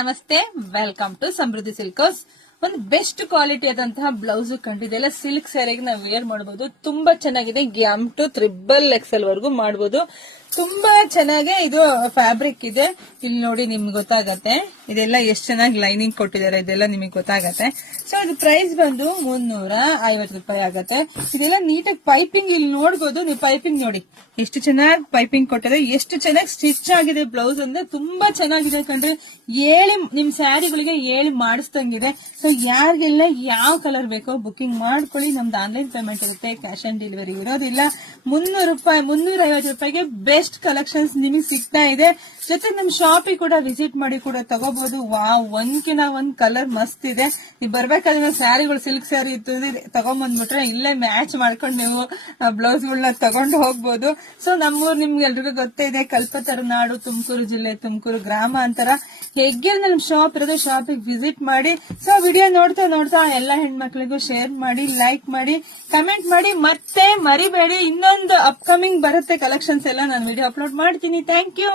ನಮಸ್ತೆ, welcome to Samriddhi silks. ಒಂದು best quality ಆದಂತಹ ಬ್ಲೌಸ್ ಕಂಡಿದೆಲ್ಲ ಸಿಲ್ಕ್ ಸ್ಯಾರಿಗೆ ನಾವು ವೇರ್ ಮಾಡಬಹುದು. ತುಂಬಾ ಚೆನ್ನಾಗಿದೆ. ಎಂ ಟು XXL ವರೆಗೂ ಮಾಡಬಹುದು. ತುಂಬಾ ಚೆನ್ನಾಗಿ ಇದು ಫ್ಯಾಬ್ರಿಕ್ ಇದೆ. ಇಲ್ಲಿ ನೋಡಿ ನಿಮ್ಗೆ ಗೊತ್ತಾಗತ್ತೆ ಇದೆಲ್ಲ ಎಷ್ಟು ಚೆನ್ನಾಗಿ ಲೈನಿಂಗ್ ಕೊಟ್ಟಿದ್ದಾರೆ, ಇದೆಲ್ಲ ನಿಮಗೆ ಗೊತ್ತಾಗತ್ತೆ. ಸೊ ಇದು ಪ್ರೈಸ್ ಬಂದು 350 ರೂಪಾಯಿ ಆಗತ್ತೆ. ಇದೆಲ್ಲ ನೀಟಾಗಿ ಪೈಪಿಂಗ್ ಇಲ್ಲಿ ನೋಡ್ಬೋದು. ನೀವು ಪೈಪಿಂಗ್ ನೋಡಿ ಎಷ್ಟು ಚೆನ್ನಾಗಿ ಪೈಪಿಂಗ್ ಕೊಟ್ಟಿದೆ, ಎಷ್ಟು ಚೆನ್ನಾಗಿ ಸ್ಟಿಚ್ ಆಗಿದೆ. ಬ್ಲೌಸ್ ಅಂದ್ರೆ ತುಂಬಾ ಚೆನ್ನಾಗಿದೆ ಕಂಡ್ರೆ, ಹೇಳಿ ನಿಮ್ ಸ್ಯಾರಿಗಳಿಗೆ ಹೇಳಿ ಮಾಡಿಸ್ದಂಗಿದೆ. ಸೊ ಯಾರಿಗೆಲ್ಲ ಯಾವ ಕಲರ್ ಬೇಕೋ ಬುಕಿಂಗ್ ಮಾಡ್ಕೊಳ್ಳಿ. ನಮ್ದು ಆನ್ಲೈನ್ ಪೇಮೆಂಟ್ ಇರುತ್ತೆ, ಕ್ಯಾಶ್ ಆನ್ ಡೆಲಿವರಿ ಇರೋದಿಲ್ಲ. 350 ರೂಪಾಯಿಗೆ ಬೆಸ್ಟ್ ಕಲೆಕ್ಷನ್ಸ್ ನಿಮಗೆ ಸಿಗ್ತಾ ಇದೆ. ಜೊತೆಗೆ ನಮ್ ಶಾಪಿಗೆ ಕೂಡ ವಿಸಿಟ್ ಮಾಡಿ ಕೂಡ ತಗೋಬಹುದು. ವಾವ್, ಒಂದ್ಕಿನ ಒಂದ್ ಕಲರ್ ಮಸ್ತ್ ಇದೆ. ನೀವು ಬರ್ಬೇಕಾದ್ರೆ ಸ್ಯಾರಿಗಳು ಸಿಲ್ಕ್ ಸ್ಯಾರಿ ಇತ್ತು ತಗೊಂಡ್ಬಂದ್ಬಿಟ್ರೆ ಇಲ್ಲೇ ಮ್ಯಾಚ್ ಮಾಡ್ಕೊಂಡು ನೀವು ಬ್ಲೌಸ್ ಗಳನ್ನ ತಗೊಂಡು ಹೋಗ್ಬೋದು. ಸೊ ನಮ್ಮೂರ್ ನಿಮ್ಗೆ ಎಲ್ರಿಗೂ ಗೊತ್ತೇ ಇದೆ, ಕಲ್ಪತರುನಾಡು, ತುಮಕೂರು ಜಿಲ್ಲೆ, ತುಮಕೂರು ಗ್ರಾಮಾಂತರ. ಹೆಗ್ಗೆ ನಮ್ ಶಾಪ್ ಇರೋದು, ಶಾಪಿಗೆ ವಿಸಿಟ್ ಮಾಡಿ. ಸೊ ವಿಡಿಯೋ ನೋಡ್ತಾ ಎಲ್ಲ ಹೆಣ್ಮಕ್ಳಿಗೂ ಶೇರ್ ಮಾಡಿ, ಲೈಕ್ ಮಾಡಿ, ಕಮೆಂಟ್ ಮಾಡಿ. ಮತ್ತೆ ಮರಿಬೇಡಿ, ಇನ್ನೊಂದು ಅಪ್ಕಮಿಂಗ್ ಬರುತ್ತೆ ಕಲೆಕ್ಷನ್ಸ್ ಎಲ್ಲ ನಾನು ವಿಡಿಯೋ ಅಪ್ಲೋಡ್ ಮಾಡ್ತೀನಿ. Thank you.